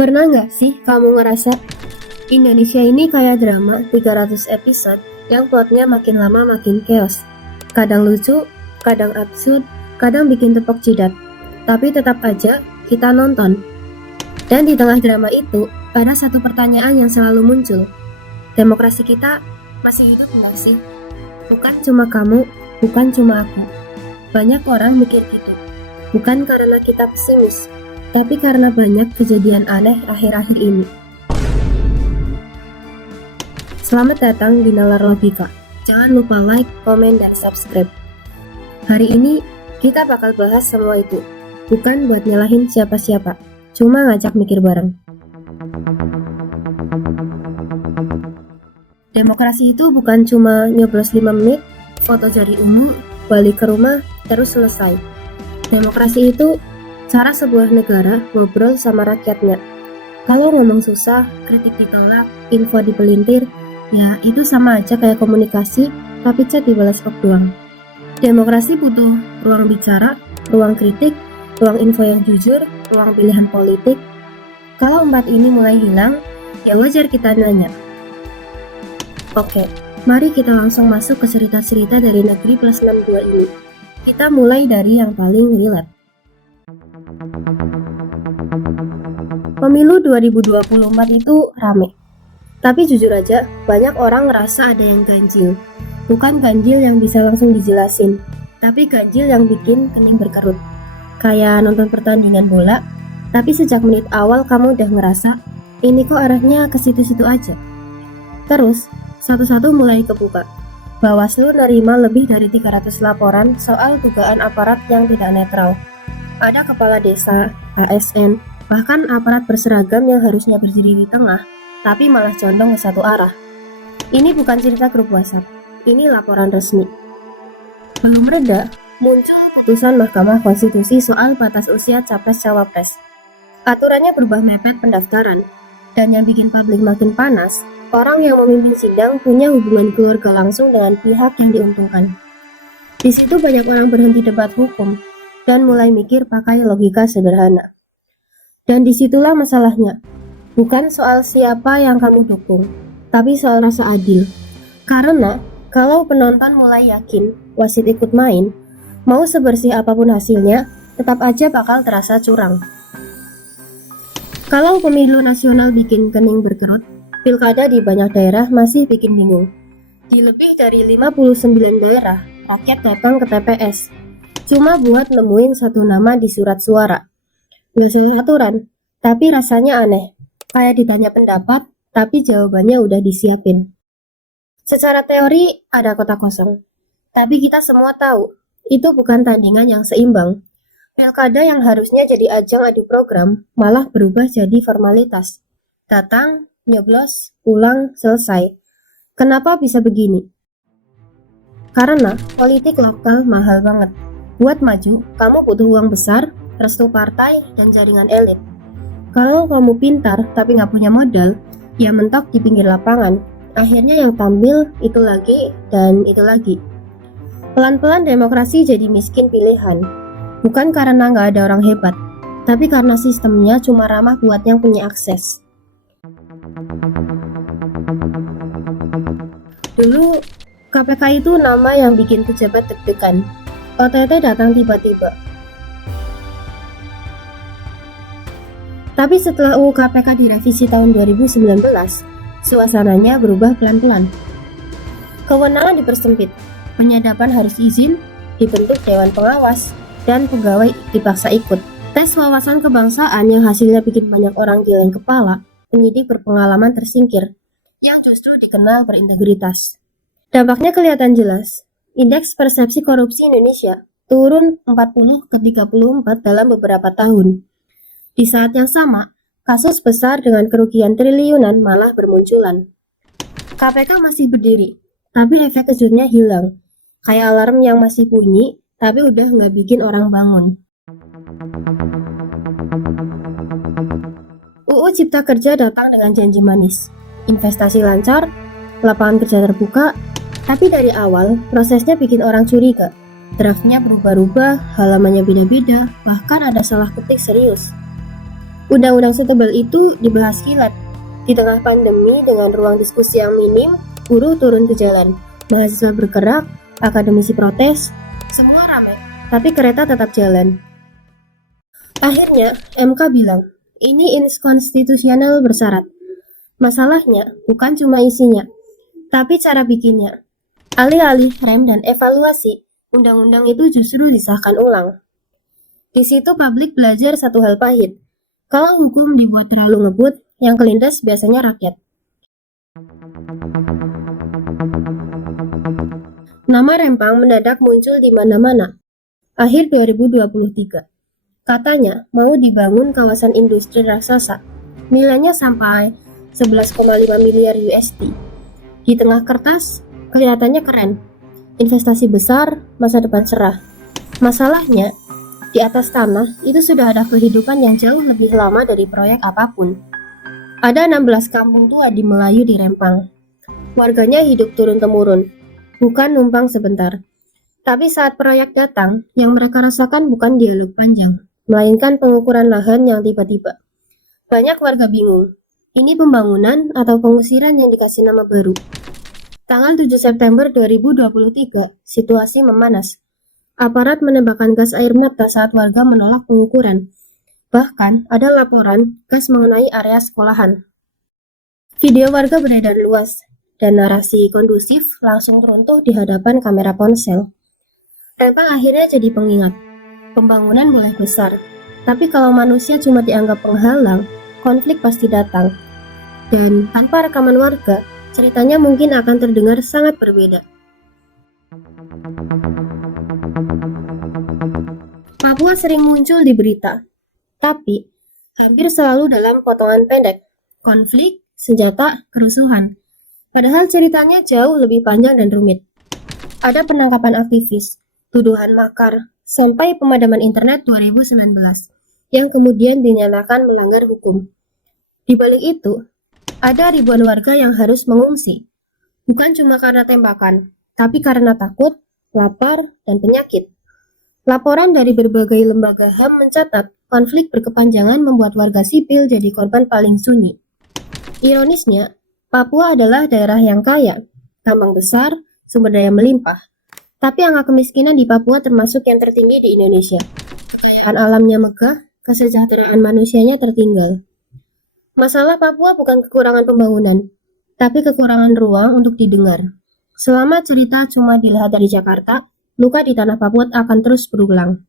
Pernah nggak sih kamu ngerasa Indonesia ini kayak drama 300 episode yang plotnya makin lama makin chaos. Kadang lucu, kadang absurd, kadang bikin tepok jidat. Tapi tetap aja kita nonton. Dan di tengah drama itu, ada satu pertanyaan yang selalu muncul. Demokrasi kita masih hidup nggak sih? Bukan cuma kamu, bukan cuma aku. Banyak orang mikir gitu. Bukan karena kita pesimis, tapi karena banyak kejadian aneh akhir-akhir ini. Selamat datang di Nalar Logika. Jangan lupa like, komen, dan subscribe. Hari ini kita bakal bahas semua itu. Bukan buat nyalahin siapa-siapa, cuma ngajak mikir bareng. Demokrasi itu bukan cuma nyoblos 5 menit, foto jari ungu, balik ke rumah, terus selesai. Demokrasi itu cara sebuah negara ngobrol sama rakyatnya. Kalau ngomong susah, kritik ditolak, info dipelintir, ya itu sama aja kayak komunikasi, tapi chat dibalas kok doang. Demokrasi butuh ruang bicara, ruang kritik, ruang info yang jujur, ruang pilihan politik. Kalau 4 ini mulai hilang, ya wajar kita nanya. Oke, mari kita langsung masuk ke cerita-cerita dari negeri plus 62 ini. Kita mulai dari yang paling relate. Pemilu 2024 itu rame. Tapi jujur aja, banyak orang ngerasa ada yang ganjil. Bukan ganjil yang bisa langsung dijelasin, tapi ganjil yang bikin kening berkerut. Kayak nonton pertandingan bola, tapi sejak menit awal kamu udah ngerasa, ini kok arahnya ke situ-situ aja. Terus, satu-satu mulai kebuka. Bawaslu nerima lebih dari 300 laporan soal dugaan aparat yang tidak netral. Ada kepala desa, ASN, bahkan aparat berseragam yang harusnya berdiri di tengah, tapi malah condong ke satu arah. Ini bukan cerita grup WhatsApp, ini laporan resmi. Belum reda, muncul putusan Mahkamah Konstitusi soal batas usia Capres-Cawapres. Aturannya berubah mepet pendaftaran, dan yang bikin publik makin panas, orang yang memimpin sidang punya hubungan keluarga langsung dengan pihak yang diuntungkan. Di situ banyak orang berhenti debat hukum, dan mulai mikir pakai logika sederhana. Dan disitulah masalahnya. Bukan soal siapa yang kamu dukung, tapi soal rasa adil. Karena kalau penonton mulai yakin wasit ikut main, mau sebersih apapun hasilnya, tetap aja bakal terasa curang. Kalau pemilu nasional bikin kening berkerut, pilkada di banyak daerah masih bikin bingung. Di lebih dari 59 daerah, rakyat datang ke TPS, cuma buat nemuin satu nama di surat suara. Nggak salah aturan, tapi rasanya aneh. Kayak ditanya pendapat, tapi jawabannya udah disiapin. Secara teori ada kota kosong, tapi kita semua tahu itu bukan tandingan yang seimbang. Pilkada yang harusnya jadi ajang adu program malah berubah jadi formalitas. Datang, nyoblos, pulang, selesai. Kenapa bisa begini? Karena politik lokal mahal banget. Buat maju, kamu butuh uang besar, restu partai, dan jaringan elit. Kalau kamu pintar tapi nggak punya modal, ya mentok di pinggir lapangan. Akhirnya yang tampil itu lagi dan itu lagi. Pelan-pelan demokrasi jadi miskin pilihan. Bukan karena nggak ada orang hebat, tapi karena sistemnya cuma ramah buat yang punya akses. Dulu, KPK itu nama yang bikin pejabat deg-degan. OTT datang tiba-tiba. Tapi setelah UU KPK direvisi tahun 2019, suasananya berubah pelan-pelan. Kewenangan dipersempit, penyadapan harus izin, dibentuk Dewan Pengawas, dan pegawai dipaksa ikut. Tes wawasan kebangsaan yang hasilnya bikin banyak orang geleng kepala, penyidik berpengalaman tersingkir, yang justru dikenal berintegritas. Dampaknya kelihatan jelas. Indeks persepsi korupsi Indonesia turun 40 ke 34 dalam beberapa tahun. Di saat yang sama, kasus besar dengan kerugian triliunan malah bermunculan. KPK masih berdiri, tapi efek kejutnya hilang. Kayak alarm yang masih bunyi, tapi udah nggak bikin orang bangun. UU Cipta Kerja datang dengan janji manis. Investasi lancar, lapangan kerja terbuka, tapi dari awal prosesnya bikin orang curiga. Draftnya berubah-ubah, halamannya beda-beda, bahkan ada salah ketik serius. Undang-undang setebal itu dibahas kilat. Di tengah pandemi dengan ruang diskusi yang minim, buruh turun ke jalan, mahasiswa bergerak, akademisi protes, semua ramai, tapi kereta tetap jalan. Akhirnya, MK bilang, ini inkonstitusional bersyarat. Masalahnya bukan cuma isinya, tapi cara bikinnya. Alih-alih rem dan evaluasi, undang-undang itu justru disahkan ulang. Di situ publik belajar satu hal pahit. Kalau hukum dibuat terlalu ngebut, yang kelindes biasanya rakyat. Nama Rempang mendadak muncul di mana-mana. Akhir 2023. Katanya mau dibangun kawasan industri raksasa. Nilainya sampai 11,5 miliar USD. Di tengah kertas, kelihatannya keren. Investasi besar, masa depan cerah. Masalahnya, di atas tanah itu sudah ada kehidupan yang jauh lebih lama dari proyek apapun. Ada 16 kampung tua di Melayu di Rempang. Warganya hidup turun-temurun, bukan numpang sebentar. Tapi saat proyek datang, yang mereka rasakan bukan dialog panjang, melainkan pengukuran lahan yang tiba-tiba. Banyak warga bingung, ini pembangunan atau pengusiran yang dikasih nama baru. Tanggal 7 September 2023, situasi memanas. Aparat menembakkan gas air mata saat warga menolak pengukuran. Bahkan ada laporan gas mengenai area sekolahan. Video warga beredar luas, dan narasi kondusif langsung teruntuh di hadapan kamera ponsel. Rempang akhirnya jadi pengingat. Pembangunan boleh besar, tapi kalau manusia cuma dianggap penghalang, konflik pasti datang. Dan tanpa rekaman warga, ceritanya mungkin akan terdengar sangat berbeda. Papua sering muncul di berita, tapi hampir selalu dalam potongan pendek, konflik, senjata, kerusuhan. Padahal ceritanya jauh lebih panjang dan rumit. Ada penangkapan aktivis, tuduhan makar, sampai pemadaman internet 2019, yang kemudian dinyatakan melanggar hukum. Di balik itu, ada ribuan warga yang harus mengungsi, bukan cuma karena tembakan, tapi karena takut, lapar, dan penyakit. Laporan dari berbagai lembaga HAM mencatat konflik berkepanjangan membuat warga sipil jadi korban paling sunyi. Ironisnya, Papua adalah daerah yang kaya, tambang besar, sumber daya melimpah. Tapi angka kemiskinan di Papua termasuk yang tertinggi di Indonesia. Kekayaan alamnya megah, kesejahteraan manusianya tertinggal. Masalah Papua bukan kekurangan pembangunan, tapi kekurangan ruang untuk didengar. Selama cerita cuma dilihat dari Jakarta, luka di tanah Papua akan terus berulang.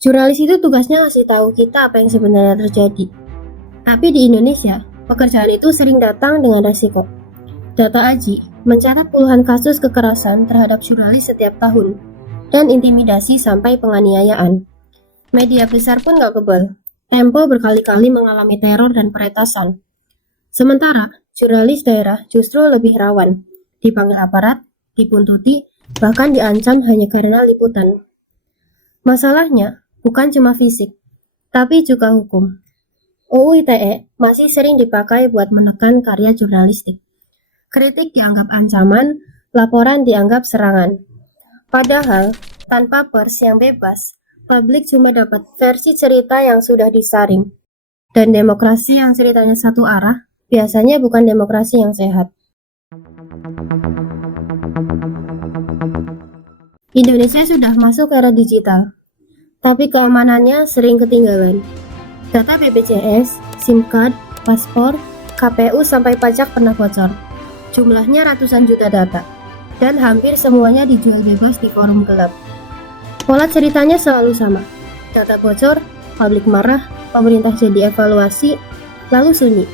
Jurnalis itu tugasnya ngasih tahu kita apa yang sebenarnya terjadi. Tapi di Indonesia, pekerjaan itu sering datang dengan resiko. Data AJI mencatat puluhan kasus kekerasan terhadap jurnalis setiap tahun, dan intimidasi sampai penganiayaan. Media besar pun gak kebal. Tempo berkali-kali mengalami teror dan peretasan. Sementara, jurnalis daerah justru lebih rawan, dipanggil aparat, dibuntuti, bahkan diancam hanya karena liputan. Masalahnya bukan cuma fisik, tapi juga hukum. UU ITE masih sering dipakai buat menekan karya jurnalistik. Kritik dianggap ancaman, laporan dianggap serangan. Padahal, tanpa pers yang bebas, publik cuma dapat versi cerita yang sudah disaring. Dan demokrasi yang ceritanya satu arah, biasanya bukan demokrasi yang sehat. Indonesia sudah masuk era digital, tapi keamanannya sering ketinggalan. Data BPJS, SIM card, paspor, KPU sampai pajak pernah bocor. Jumlahnya ratusan juta data, dan hampir semuanya dijual bebas di forum gelap. Pola ceritanya selalu sama. Data bocor, publik marah, pemerintah jadi evaluasi, lalu sunyi.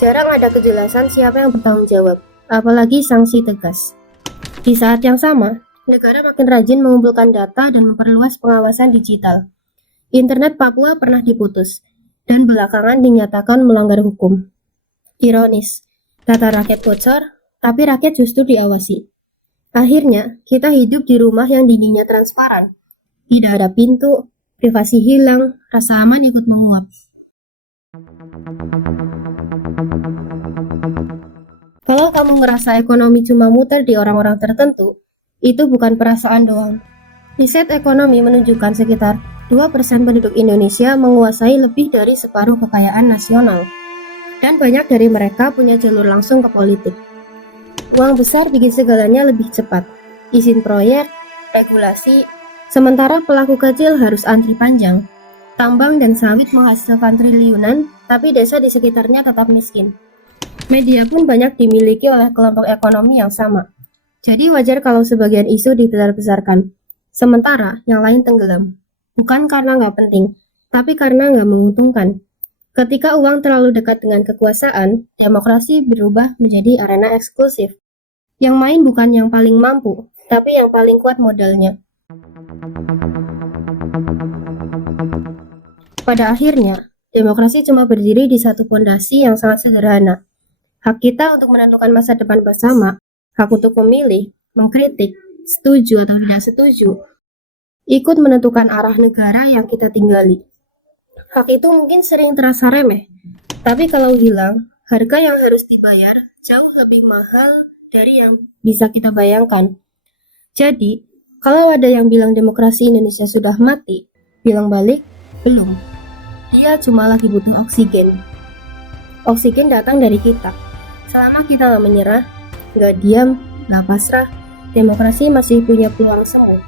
Jarang ada kejelasan siapa yang bertanggung jawab, apalagi sanksi tegas. Di saat yang sama, negara makin rajin mengumpulkan data dan memperluas pengawasan digital. Internet Papua pernah diputus, dan belakangan dinyatakan melanggar hukum. Ironis, data rakyat bocor, tapi rakyat justru diawasi. Akhirnya, kita hidup di rumah yang dindingnya transparan. Tidak ada pintu, privasi hilang, rasa aman ikut menguap. Kalau kamu ngerasa ekonomi cuma muter di orang-orang tertentu, itu bukan perasaan doang. Riset ekonomi menunjukkan sekitar 2% penduduk Indonesia menguasai lebih dari separuh kekayaan nasional. Dan banyak dari mereka punya jalur langsung ke politik. Uang besar bikin segalanya lebih cepat. Izin proyek, regulasi, sementara pelaku kecil harus antri panjang. Tambang dan sawit menghasilkan triliunan, tapi desa di sekitarnya tetap miskin. Media pun banyak dimiliki oleh kelompok ekonomi yang sama. Jadi wajar kalau sebagian isu dibesar-besarkan. Sementara yang lain tenggelam. Bukan karena nggak penting, tapi karena nggak menguntungkan. Ketika uang terlalu dekat dengan kekuasaan, demokrasi berubah menjadi arena eksklusif. Yang main bukan yang paling mampu, tapi yang paling kuat modalnya. Pada akhirnya, demokrasi cuma berdiri di satu fondasi yang sangat sederhana. Hak kita untuk menentukan masa depan bersama, hak untuk memilih, mengkritik, setuju atau tidak setuju, ikut menentukan arah negara yang kita tinggali. Hak itu mungkin sering terasa remeh, tapi kalau hilang, harga yang harus dibayar jauh lebih mahal dari yang bisa kita bayangkan. Jadi, kalau ada yang bilang demokrasi Indonesia sudah mati, bilang balik, belum. Dia cuma lagi butuh oksigen. Oksigen datang dari kita. Selama kita nggak menyerah, nggak diam, nggak pasrah, demokrasi masih punya peluang sembuh.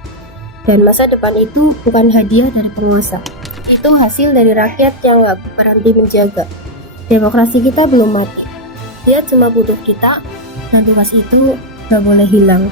Dan masa depan itu bukan hadiah dari penguasa. Itu hasil dari rakyat yang nggak berhenti menjaga. Demokrasi kita belum mati. Dia cuma butuh kita, dan tugas itu nggak boleh hilang.